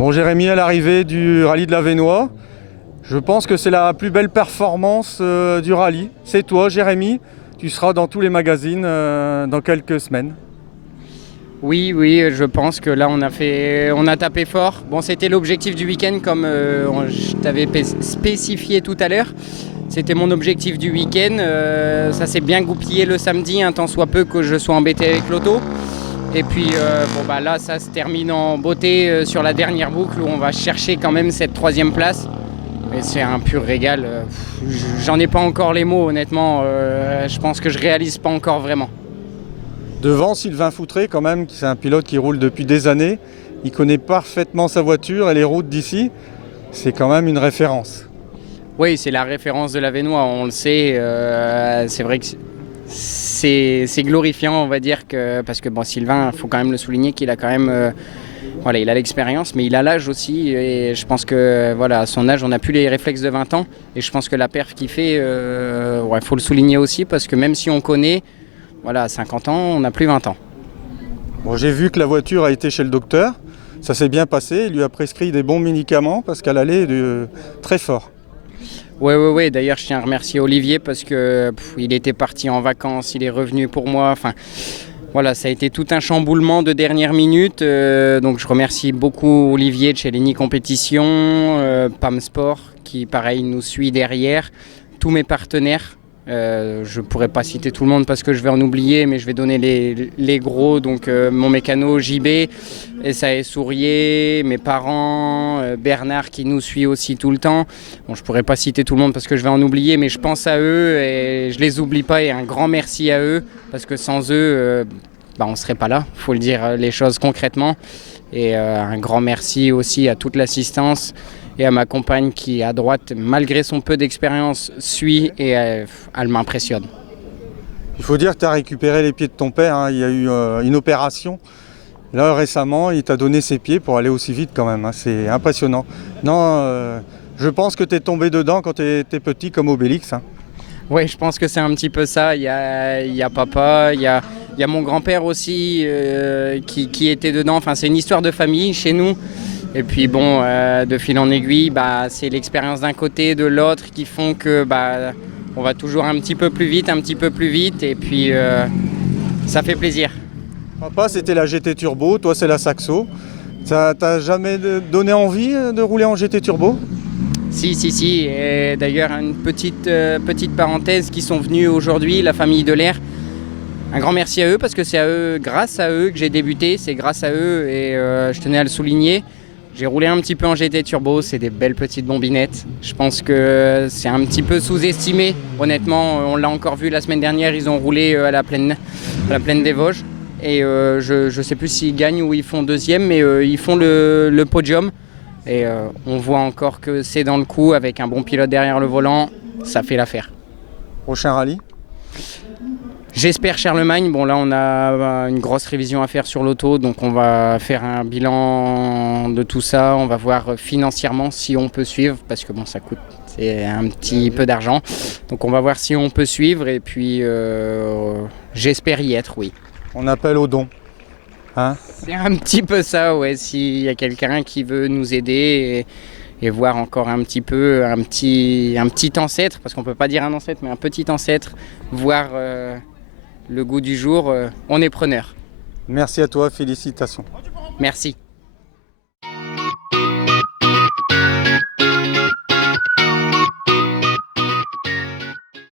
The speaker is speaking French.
Bon, Jérémy, à l'arrivée du rallye de l'Avesnois, je pense que c'est la plus belle performance du rallye. C'est toi, Jérémy, tu seras dans tous les magazines dans quelques semaines. Oui, je pense que là on a tapé fort. Bon, c'était l'objectif du week-end comme je t'avais spécifié tout à l'heure. C'était mon objectif du week-end. Ça s'est bien goupillé le samedi, tant soit peu que je sois embêté avec l'auto. Et puis là, ça se termine en beauté sur la dernière boucle où on va chercher quand même cette 3e place. Et c'est un pur régal. J'en ai pas encore les mots, honnêtement. Je pense que je réalise pas encore vraiment. Devant, Sylvain Foutré, quand même, c'est un pilote qui roule depuis des années. Il connaît parfaitement sa voiture et les routes d'ici. C'est quand même une référence. Oui, c'est la référence de l'Avesnois, on le sait. C'est vrai que c'est glorifiant, on va dire, parce que Sylvain, il faut quand même le souligner qu'il a quand même... il a l'expérience, mais il a l'âge aussi. Et je pense que à son âge, on n'a plus les réflexes de 20 ans. Et je pense que la perf qu'il fait, faut le souligner aussi, parce que même si on connaît, à 50 ans, on n'a plus 20 ans. Bon, j'ai vu que la voiture a été chez le docteur. Ça s'est bien passé. Il lui a prescrit des bons médicaments parce qu'elle allait très fort. Oui. D'ailleurs, je tiens à remercier Olivier parce que il était parti en vacances, il est revenu pour moi. Ça a été tout un chamboulement de dernière minute. Donc, je remercie beaucoup Olivier de chez Lenny Compétition, PAM Sport qui, pareil, nous suit derrière. Tous mes partenaires. Je ne pourrais pas citer tout le monde parce que je vais en oublier, mais je vais donner les gros. Donc mon mécano JB, SAS Sourier, mes parents, Bernard qui nous suit aussi tout le temps. Bon, je ne pourrais pas citer tout le monde parce que je vais en oublier, mais je pense à eux et je ne les oublie pas. Et un grand merci à eux parce que sans eux, on ne serait pas là. Il faut le dire les choses concrètement. Et un grand merci aussi à toute l'assistance. Et à ma compagne qui, à droite, malgré son peu d'expérience, suit et elle m'impressionne. Il faut dire que tu as récupéré les pieds de ton père. Il y a eu une opération. Là, récemment, il t'a donné ses pieds pour aller aussi vite quand même. C'est impressionnant. Non, je pense que tu es tombé dedans quand tu étais petit comme Obélix. Oui, je pense que c'est un petit peu ça. Il y a papa, il y a mon grand-père aussi qui était dedans. Enfin, c'est une histoire de famille chez nous. Et puis de fil en aiguille, c'est l'expérience d'un côté, de l'autre qui font que on va toujours un petit peu plus vite. Et puis ça fait plaisir. Papa, c'était la GT Turbo, toi c'est la Saxo. Ça t'a jamais donné envie de rouler en GT Turbo ? Si. Et d'ailleurs, une petite parenthèse qui sont venus aujourd'hui, la famille Delair. Un grand merci à eux parce que c'est grâce à eux que j'ai débuté. C'est grâce à eux et je tenais à le souligner. J'ai roulé un petit peu en GT Turbo, c'est des belles petites bombinettes. Je pense que c'est un petit peu sous-estimé. Honnêtement, on l'a encore vu la semaine dernière, ils ont roulé à la plaine des Vosges. Et je ne sais plus s'ils gagnent ou ils font 2e, mais ils font le podium. Et on voit encore que c'est dans le coup, avec un bon pilote derrière le volant, ça fait l'affaire. Prochain rallye ? J'espère Charlemagne. Bon, là, on a une grosse révision à faire sur l'auto, donc on va faire un bilan de tout ça. On va voir financièrement si on peut suivre, parce que ça coûte un petit peu d'argent. Donc on va voir si on peut suivre, et puis j'espère y être, oui. On appelle au don. C'est un petit peu ça, ouais. S'il y a quelqu'un qui veut nous aider et voir encore un petit peu, un petit ancêtre, parce qu'on ne peut pas dire un ancêtre, mais un petit ancêtre, voir le goût du jour, on est preneur. Merci à toi, félicitations. Merci.